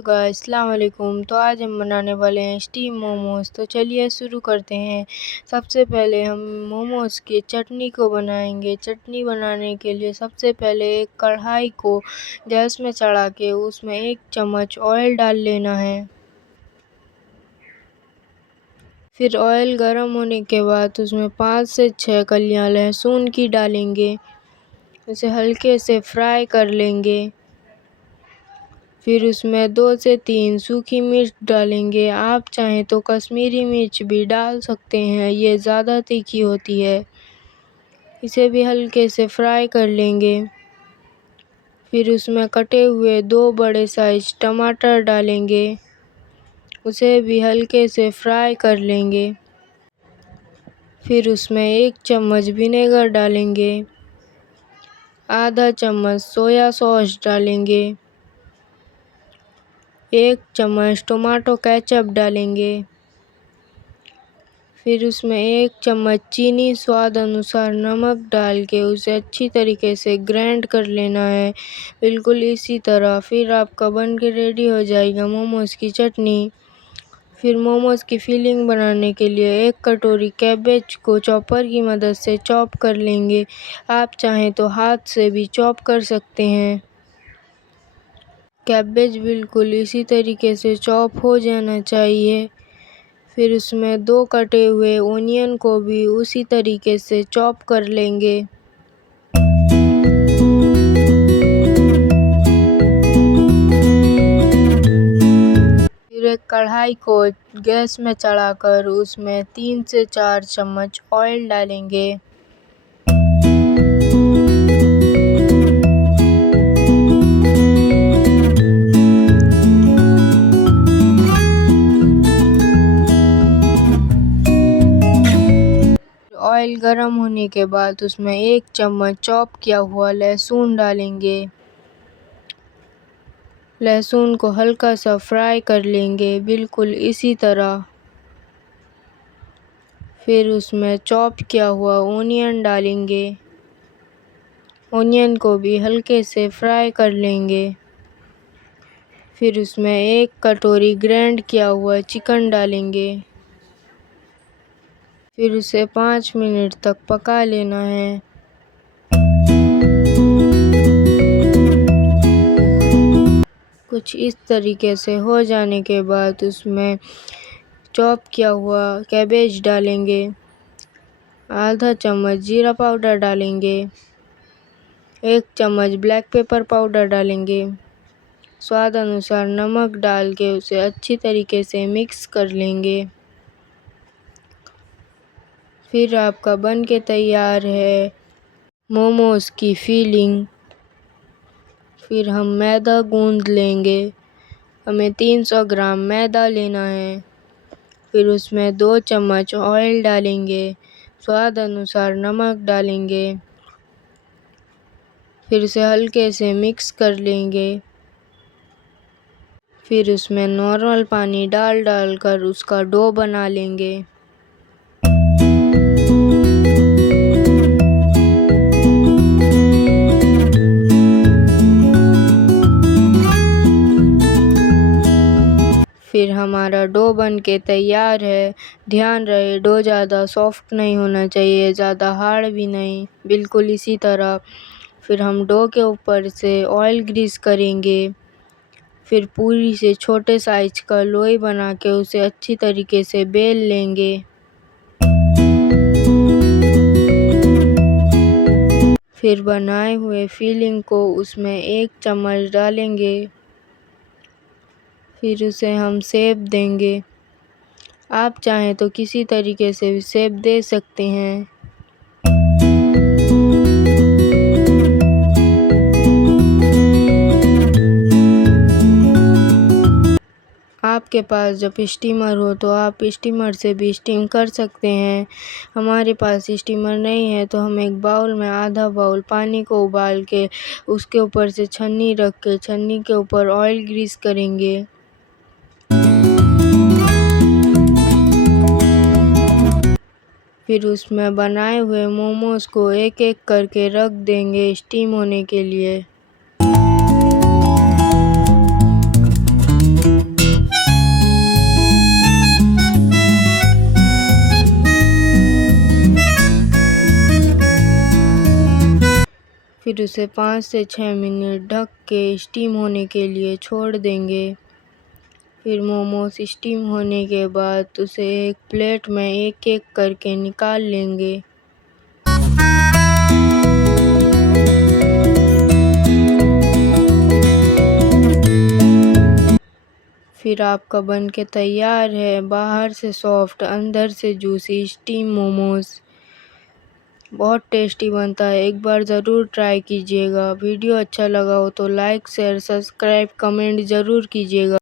Hello guys, अस्सलाम वालेकुम। तो आज हम बनाने वाले हैं स्टीम मोमोज़। तो चलिए शुरू करते हैं। सबसे पहले हम मोमोज़ की चटनी को बनाएंगे। चटनी बनाने के लिए सबसे पहले एक कढ़ाई को गैस में चढ़ा के उसमें 1 चम्मच ऑयल डाल लेना है। फिर ऑयल गर्म होने के बाद उसमें 5 से 6 कलियां लहसुन की डालेंगे। उसे हल्के से फ्राई कर लेंगे। फिर उसमें 2 से 3 सूखी मिर्च डालेंगे। आप चाहें तो कश्मीरी मिर्च भी डाल सकते हैं, ये ज़्यादा तीखी होती है। इसे भी हल्के से फ्राई कर लेंगे। फिर उसमें कटे हुए 2 बड़े साइज टमाटर डालेंगे। उसे भी हल्के से फ्राई कर लेंगे। फिर उसमें 1 चम्मच विनेगर डालेंगे। आधा चम्मच सोया सॉस डालेंगे। 1 चम्मच टोमेटो केचप डालेंगे। फिर उसमें 1 चम्मच चीनी, स्वाद अनुसार नमक डाल के उसे अच्छी तरीके से ग्राइंड कर लेना है, बिल्कुल इसी तरह। फिर आपका बन के रेडी हो जाएगा मोमोज़ की चटनी। फिर मोमोज़ की फिलिंग बनाने के लिए 1 कटोरी कैबेज को चॉपर की मदद से चॉप कर लेंगे। आप चाहें तो हाथ से भी चॉप कर सकते हैं। कैबेज बिल्कुल इसी तरीके से चॉप हो जाना चाहिए। फिर उसमें 2 कटे हुए ओनियन को भी उसी तरीके से चॉप कर लेंगे। फिर एक कढ़ाई को गैस में चढ़ाकर उसमें 3 से 4 चम्मच ऑयल डालेंगे। ऑयल गर्म होने के बाद उसमें 1 चम्मच चॉप किया हुआ लहसुन डालेंगे। लहसुन को हल्का सा फ्राई कर लेंगे, बिल्कुल इसी तरह। फिर उसमें चॉप किया हुआ ओनियन डालेंगे। ओनियन को भी हल्के से फ्राई कर लेंगे। फिर उसमें 1 कटोरी ग्राइंड किया हुआ चिकन डालेंगे। फिर उसे 5 मिनट तक पका लेना है। कुछ इस तरीके से हो जाने के बाद उसमें चॉप किया हुआ कैबेज डालेंगे। आधा चम्मच जीरा पाउडर डालेंगे। 1 चम्मच ब्लैक पेपर पाउडर डालेंगे। स्वाद अनुसार नमक डाल के उसे अच्छी तरीके से मिक्स कर लेंगे। फिर आपका बन के तैयार है मोमोज़ की फिलिंग। फिर हम मैदा गूंद लेंगे। हमें 300 ग्राम मैदा लेना है। फिर उसमें 2 चम्मच ऑयल डालेंगे। स्वाद अनुसार नमक डालेंगे। फिर उसे हल्के से मिक्स कर लेंगे। फिर उसमें नॉर्मल पानी डाल कर उसका डो बना लेंगे। फिर हमारा डो बन के तैयार है। ध्यान रहे डो ज़्यादा सॉफ्ट नहीं होना चाहिए, ज़्यादा हार्ड भी नहीं, बिल्कुल इसी तरह। फिर हम डो के ऊपर से ऑयल ग्रीस करेंगे। फिर पूरी से छोटे साइज का लोई बना के उसे अच्छी तरीके से बेल लेंगे। फिर बनाए हुए फिलिंग को उसमें 1 चम्मच डालेंगे। फिर उसे हम शेप देंगे। आप चाहें तो किसी तरीके से भी शेप दे सकते हैं। आपके पास जब स्टीमर हो तो आप स्टीमर से भी स्टीम कर सकते हैं। हमारे पास स्टीमर नहीं है तो हम एक बाउल में आधा बाउल पानी को उबाल के उसके ऊपर से छन्नी रख के छन्नी के ऊपर ऑयल ग्रीस करेंगे। फिर उसमें बनाए हुए मोमोज़ को एक-एक करके रख देंगे स्टीम होने के लिए। फिर उसे 5 से 6 मिनट ढक के स्टीम होने के लिए छोड़ देंगे। फिर मोमोज स्टीम होने के बाद उसे एक प्लेट में एक-एक करके निकाल लेंगे। फिर आपका बनके तैयार है, बाहर से सॉफ्ट अंदर से जूसी स्टीम मोमोज। बहुत टेस्टी बनता है, एक बार ज़रूर ट्राई कीजिएगा। वीडियो अच्छा लगा हो तो लाइक शेयर सब्सक्राइब कमेंट ज़रूर कीजिएगा।